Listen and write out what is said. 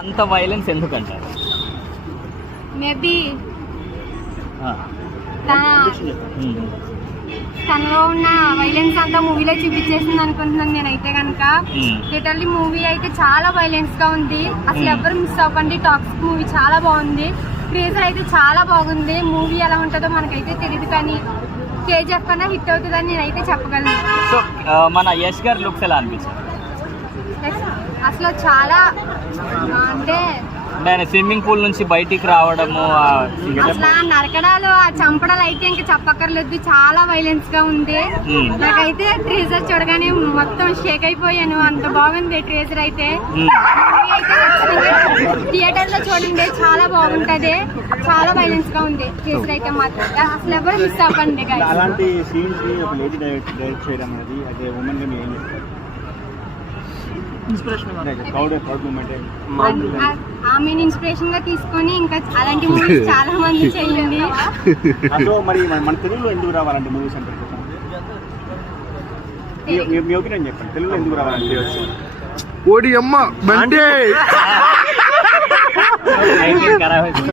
అంత వైలెన్స్ ఎందుకంటారు? మేబీ తనలో ఉన్న వైలెన్స్ అంతా మూవీలో చూపించేసింది అనుకుంటున్నాను నేనైతే కనుక. లిటరల్లీ మూవీ అయితే చాలా వైలెన్స్ గా ఉంది. అసలు ఎవరు మిస్ అవ్వండి. టాక్సిక్ మూవీ చాలా బాగుంది. ట్రేజర్ అయితే చాలా బాగుంది. మూవీ ఎలా ఉంటుందో మనకైతే తెలియదు కానీ కేజీఎఫ్ కన్నా హిట్ అవుతుందని నేనైతే చెప్పగలను. సో మన యష్ గారి లుక్స్ ఎలా అనిపించారు? అసలు చాలా అంటే ఆయన స్విమ్మింగ్ పూల్ నుంచి బయటికి రావడము, అసలు ఆ నరకడాలు ఆ చంపడాలు అయితే ఇంకా చెప్పక్కర్లేదు. చాలా వైలెన్స్ గా ఉంది. నాకైతే ట్రేజర్ చూడగానే మొత్తం షేక్ అయిపోయాను. అంత బాగుంది ట్రేజర్ అయితే. థియేటర్ లో చూడండి, చాలా బాగుంటది. చాలా వైలెన్స్ గా ఉంది ట్రేజర్ అయితే మాత్రం. అసలు ఎవరు మిస్ అవ్వండి. ఆమెను ఇన్స్పిరేషన్ గా తీసుకొని ఇంకా అలాంటి మూవీస్ చాలా మంది చేయండి. మరి మన తెలుగులో ఎందుకు రావాలంటే మూవీస్ అంటే మీ ఒపీనియన్ చెప్పండి. తెలుగులో ఎందుకు రావాలంటే ఓడి అమ్మ